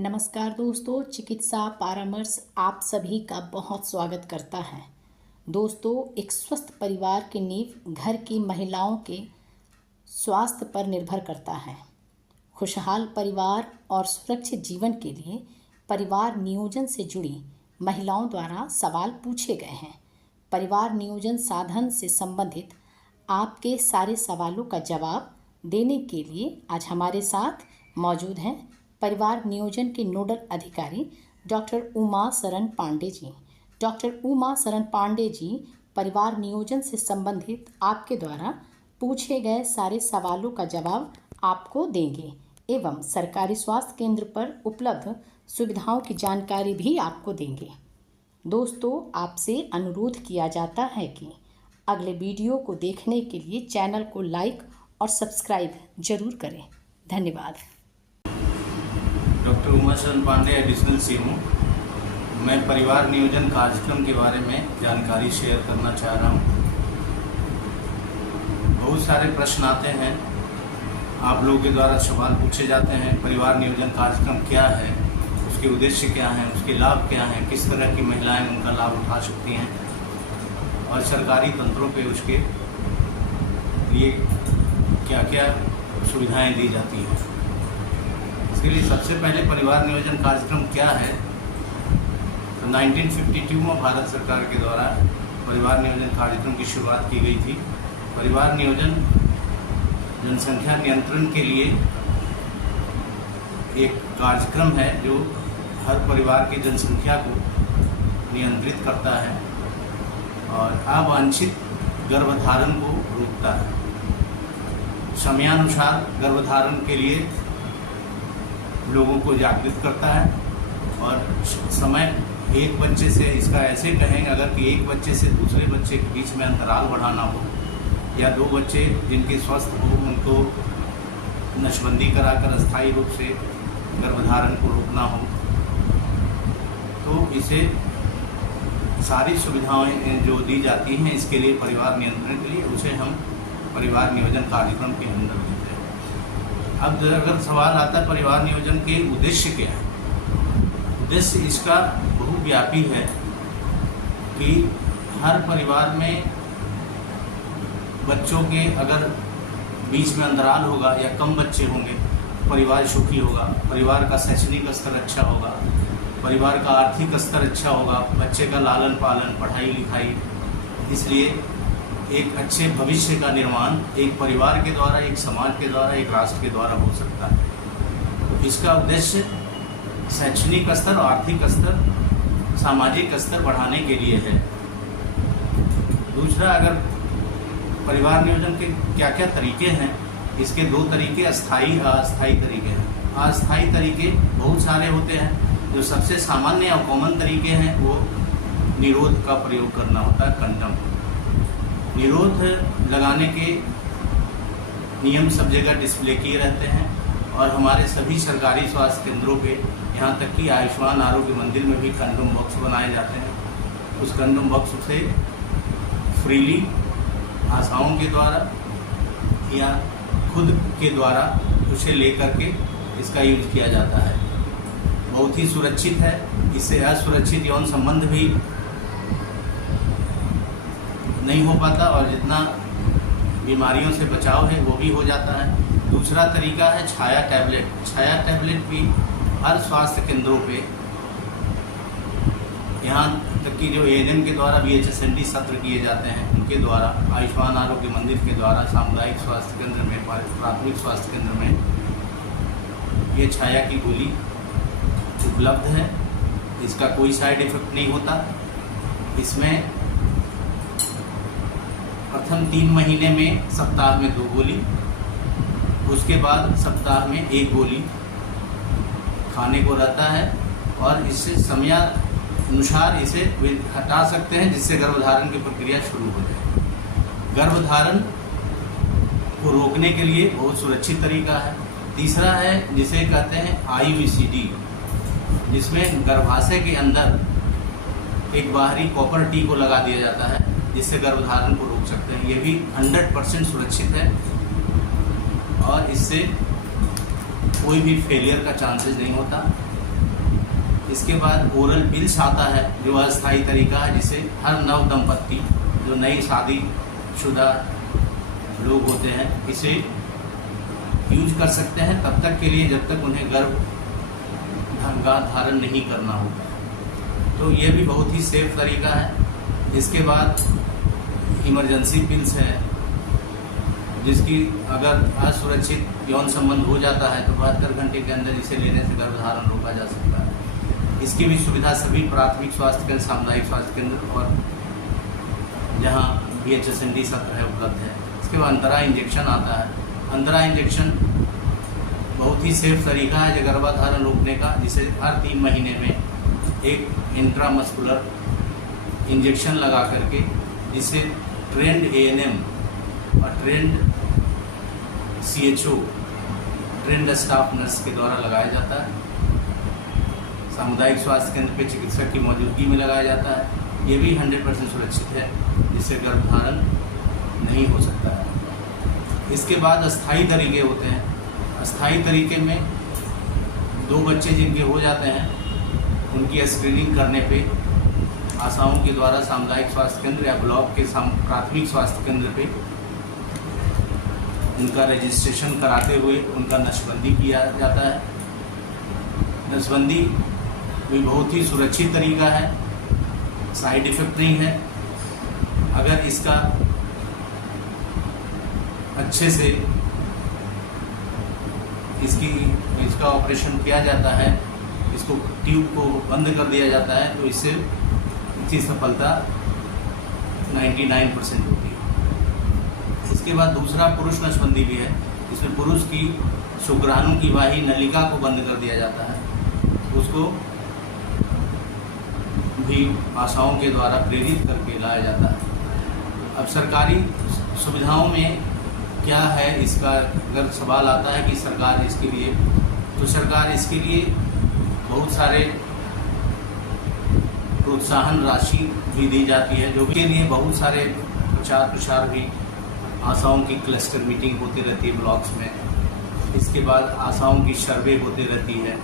नमस्कार दोस्तों, चिकित्सा परामर्श आप सभी का बहुत स्वागत करता है। दोस्तों, एक स्वस्थ परिवार की नींव घर की महिलाओं के स्वास्थ्य पर निर्भर करता है। खुशहाल परिवार और सुरक्षित जीवन के लिए परिवार नियोजन से जुड़ी महिलाओं द्वारा सवाल पूछे गए हैं। परिवार नियोजन साधन से संबंधित आपके सारे सवालों का जवाब देने के लिए आज हमारे साथ मौजूद हैं परिवार नियोजन के नोडल अधिकारी डॉक्टर उमा शरण पांडे जी। डॉक्टर उमा शरण पांडे जी परिवार नियोजन से संबंधित आपके द्वारा पूछे गए सारे सवालों का जवाब आपको देंगे एवं सरकारी स्वास्थ्य केंद्र पर उपलब्ध सुविधाओं की जानकारी भी आपको देंगे। दोस्तों, आपसे अनुरोध किया जाता है कि अगले वीडियो को देखने के लिए चैनल को लाइक और सब्सक्राइब जरूर करें। धन्यवाद। डॉक्टर उमा शरण पांडे, एडिशनल सीएमओ। मैं परिवार नियोजन कार्यक्रम के बारे में जानकारी शेयर करना चाह रहा हूँ। बहुत सारे प्रश्न आते हैं, आप लोगों के द्वारा सवाल पूछे जाते हैं। परिवार नियोजन कार्यक्रम क्या है, उसके उद्देश्य क्या हैं, उसके लाभ क्या हैं, किस तरह की महिलाएं उनका लाभ उठा सकती हैं और सरकारी तंत्रों पे उसके लिए क्या क्या सुविधाएं दी जाती हैं। इसके लिए सबसे पहले परिवार नियोजन कार्यक्रम क्या है, तो 1952 में भारत सरकार के द्वारा परिवार नियोजन कार्यक्रम की शुरुआत की गई थी। परिवार नियोजन जनसंख्या नियंत्रण के लिए एक कार्यक्रम है जो हर परिवार की जनसंख्या को नियंत्रित करता है और अवांछित गर्भधारण को रोकता है। समयानुसार गर्भधारण के लिए लोगों को जागृत करता है और समय एक बच्चे से, इसका ऐसे कहें अगर कि एक बच्चे से दूसरे बच्चे के बीच में अंतराल बढ़ाना हो या दो बच्चे जिनके स्वस्थ हो उनको नसबंदी कराकर अस्थायी रूप से गर्भधारण को रोकना हो, तो इसे सारी सुविधाएं जो दी जाती हैं इसके लिए परिवार नियंत्रण के लिए उसे हम परिवार नियोजन कार्यक्रम के अंदर लेते हैं। अब अगर सवाल आता है परिवार नियोजन के उद्देश्य क्या है, उद्देश्य इसका बहुव्यापी है कि हर परिवार में बच्चों के अगर बीच में अंतराल होगा या कम बच्चे होंगे, परिवार सुखी होगा, परिवार का शैक्षणिक स्तर अच्छा होगा, परिवार का आर्थिक स्तर अच्छा होगा, बच्चे का लालन पालन, पढ़ाई लिखाई, इसलिए एक अच्छे भविष्य का निर्माण एक परिवार के द्वारा, एक समाज के द्वारा, एक राष्ट्र के द्वारा हो सकता है। तो इसका उद्देश्य शैक्षणिक स्तर, आर्थिक स्तर, सामाजिक स्तर बढ़ाने के लिए है। दूसरा, अगर परिवार नियोजन के क्या क्या तरीके हैं, इसके दो तरीके अस्थायी अस्थायी तरीके हैं। अस्थायी तरीके बहुत सारे होते हैं। जो सबसे सामान्य और कॉमन तरीके हैं वो निरोध का प्रयोग करना होता है, कंडम। निरोध लगाने के नियम सब जगह डिस्प्ले किए रहते हैं और हमारे सभी सरकारी स्वास्थ्य केंद्रों पे, यहाँ तक कि आयुष्मान आरोग्य मंदिर में भी कंडोम बॉक्स बनाए जाते हैं। उस कंडोम बॉक्स से फ्रीली आशाओं के द्वारा या खुद के द्वारा उसे लेकर के इसका यूज किया जाता है। बहुत ही सुरक्षित है, इससे असुरक्षित यौन संबंध भी नहीं हो पाता और जितना बीमारियों से बचाव है वो भी हो जाता है। दूसरा तरीका है छाया टैबलेट। छाया टैबलेट भी हर स्वास्थ्य केंद्रों पे, यहाँ तक कि जो एएनएम के द्वारा BHSND सत्र किए जाते हैं उनके द्वारा, आयुष्मान आरोग्य मंदिर के द्वारा सामुदायिक स्वास्थ्य केंद्र में, प्राथमिक स्वास्थ्य केंद्र में ये छाया की गोली उपलब्ध है। इसका कोई साइड इफेक्ट नहीं होता। इसमें प्रथम 3 महीने में सप्ताह में 2 गोली, उसके बाद सप्ताह में 1 गोली खाने को रहता है और इससे समयानुसार इसे हटा सकते हैं जिससे गर्भधारण की प्रक्रिया शुरू हो जाए। गर्भधारण को रोकने के लिए बहुत सुरक्षित तरीका है। तीसरा है जिसे कहते हैं IUCD, जिसमें गर्भाशय के अंदर एक बाहरी कॉपर टी को लगा दिया जाता है जिससे गर्भधारण को रोक सकते हैं। ये भी 100% सुरक्षित है और इससे कोई भी फेलियर का चांसेस नहीं होता। इसके बाद ओरल पिल्स आता है जो अस्थायी तरीका है, जिसे हर नव दंपत्ति जो नई शादीशुदा लोग होते हैं इसे यूज कर सकते हैं तब तक के लिए जब तक उन्हें गर्भधारण धारण नहीं करना होगा। तो ये भी बहुत ही सेफ तरीका है। इसके बाद इमरजेंसी पिल्स है, जिसकी अगर असुरक्षित यौन संबंध हो जाता है तो 72 घंटे के अंदर इसे लेने से गर्भधारण रोका जा सकता है। इसकी भी सुविधा सभी प्राथमिक स्वास्थ्य केंद्र, सामुदायिक स्वास्थ्य केंद्र और जहाँ BHSND सत्र है उपलब्ध है। इसके बाद अंतरा इंजेक्शन आता है। अंतरा इंजेक्शन बहुत ही सेफ तरीका है जो गर्भधारण रोकने का, जिसे हर 3 महीने में एक इंट्रामस्कुलर इंजेक्शन लगा करके, जिसे ट्रेंड ANM और trend CHO, trend staff nurse के द्वारा लगाया जाता है। सामुदायिक स्वास्थ्य केंद्र पे चिकित्सक की मौजूदगी में लगाया जाता है। ये भी 100% सुरक्षित है, जिससे गर्भधारण नहीं हो सकता है। इसके बाद अस्थायी तरीके होते हैं। अस्थायी तरीके में 2 बच्चे जिनके हो जाते हैं उनकी स्क्रीनिंग करने पे आशाओं के द्वारा सामुदायिक स्वास्थ्य केंद्र या ब्लॉक के प्राथमिक स्वास्थ्य केंद्र पे उनका रजिस्ट्रेशन कराते हुए उनका नसबंदी किया जाता है। नसबंदी भी बहुत ही सुरक्षित तरीका है, साइड इफ़ेक्ट नहीं है। अगर इसका अच्छे से इसका ऑपरेशन किया जाता है, इसको ट्यूब को बंद कर दिया जाता है, तो इससे इसकी सफलता 99% होती है। इसके बाद दूसरा पुरुष नसबंदी भी है। इसमें पुरुष की शुक्राणु की वाही नलिका को बंद कर दिया जाता है। उसको भी आशाओं के द्वारा प्रेरित करके लाया जाता है। अब सरकारी सुविधाओं में क्या है, इसका अगर सवाल आता है कि सरकार इसके लिए, तो सरकार इसके लिए बहुत सारे प्रोत्साहन राशि भी दी जाती है, जो के लिए बहुत सारे प्रचार प्रसार भी, आशाओं की क्लस्टर मीटिंग होती रहती है ब्लॉक्स में। इसके बाद आशाओं की सर्वे होती रहती है।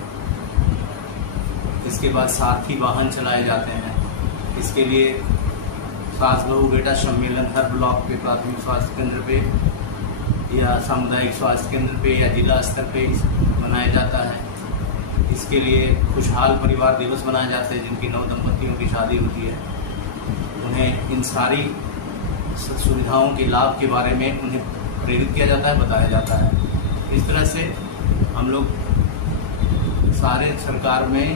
इसके बाद सारथी वाहन चलाए जाते हैं। इसके लिए सास बहू बेटा सम्मेलन हर ब्लॉक पे, प्राथमिक स्वास्थ्य केंद्र पे या सामुदायिक स्वास्थ्य केंद्र पे या जिला स्तर पे मनाया जाता है। इसके लिए खुशहाल परिवार दिवस मनाए जाते हैं, जिनकी नव दंपतियों की शादी होती है। उन्हें इन सारी सुविधाओं के लाभ के बारे में उन्हें प्रेरित किया जाता है, बताया जाता है। इस तरह से हम लोग सारे सरकार में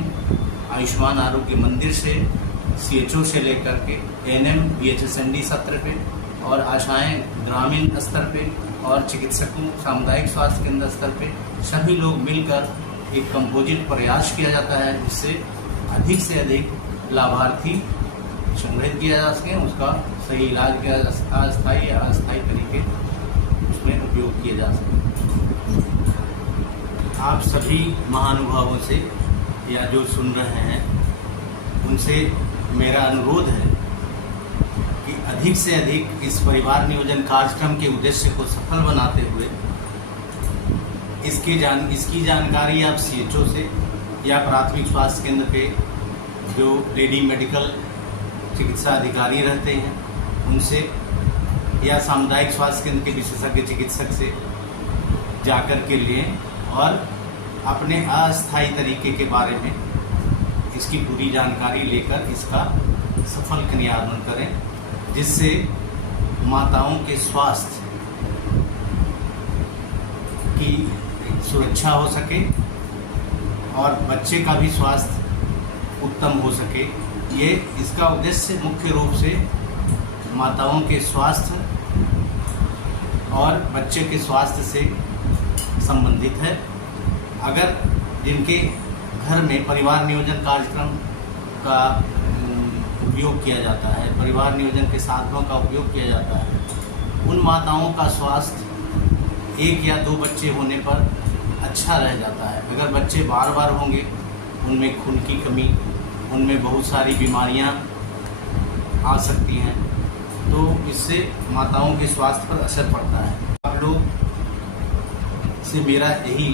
आयुष्मान आरोग्य मंदिर से, CHO से लेकर के ANM BHSND सत्र पे और आशाएं ग्रामीण स्तर पे और चिकित्सकों सामुदायिक स्वास्थ्य केंद्र स्तर पे सभी लोग मिलकर एक कंपोजिट प्रयास किया जाता है, जिससे अधिक से अधिक लाभार्थी संग्रहित किया जा सके, उसका सही इलाज किया जा सके, अस्थायी या अस्थायी तरीके उसमें उपयोग किए जा सके। आप सभी महानुभावों से या जो सुन रहे हैं उनसे मेरा अनुरोध है कि अधिक से अधिक इस परिवार नियोजन कार्यक्रम के उद्देश्य को सफल बनाते हुए इसकी जानकारी आप CHO से या प्राथमिक स्वास्थ्य केंद्र पे जो लेडी मेडिकल चिकित्सा अधिकारी रहते हैं उनसे या सामुदायिक स्वास्थ्य केंद्र के विशेषज्ञ चिकित्सक से जाकर के लें और अपने अस्थायी तरीके के बारे में इसकी पूरी जानकारी लेकर इसका सफल क्रियान्वयन करें, जिससे माताओं के स्वास्थ्य की सुरक्षा हो सके और बच्चे का भी स्वास्थ्य उत्तम हो सके। ये इसका उद्देश्य मुख्य रूप से माताओं के स्वास्थ्य और बच्चे के स्वास्थ्य से संबंधित है। अगर जिनके घर में परिवार नियोजन कार्यक्रम का उपयोग किया जाता है, परिवार नियोजन के साधनों का उपयोग किया जाता है, उन माताओं का स्वास्थ्य 1 या 2 बच्चे होने पर अच्छा रह जाता है। अगर बच्चे बार बार होंगे, उनमें खून की कमी, उनमें बहुत सारी बीमारियां आ सकती हैं, तो इससे माताओं के स्वास्थ्य पर असर पड़ता है। आप लोग से मेरा यही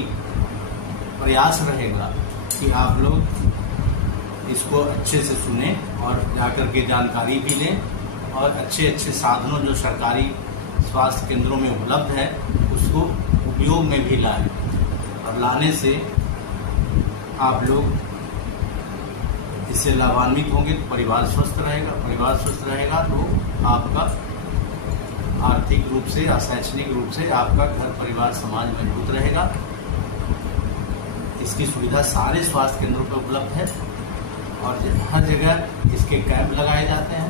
प्रयास रहेगा कि आप लोग इसको अच्छे से सुने और जाकर के जानकारी भी लें और अच्छे अच्छे साधनों जो सरकारी स्वास्थ्य केंद्रों में उपलब्ध है उसको उपयोग में भी लाएं। और लाने से आप लोग इससे लाभान्वित होंगे तो परिवार स्वस्थ रहेगा। परिवार स्वस्थ रहेगा तो आपका आर्थिक रूप से या शैक्षणिक रूप से आपका घर परिवार समाज मजबूत रहेगा। इसकी सुविधा सारे स्वास्थ्य केंद्रों पर उपलब्ध है और हर जगह इसके कैंप लगाए जाते हैं।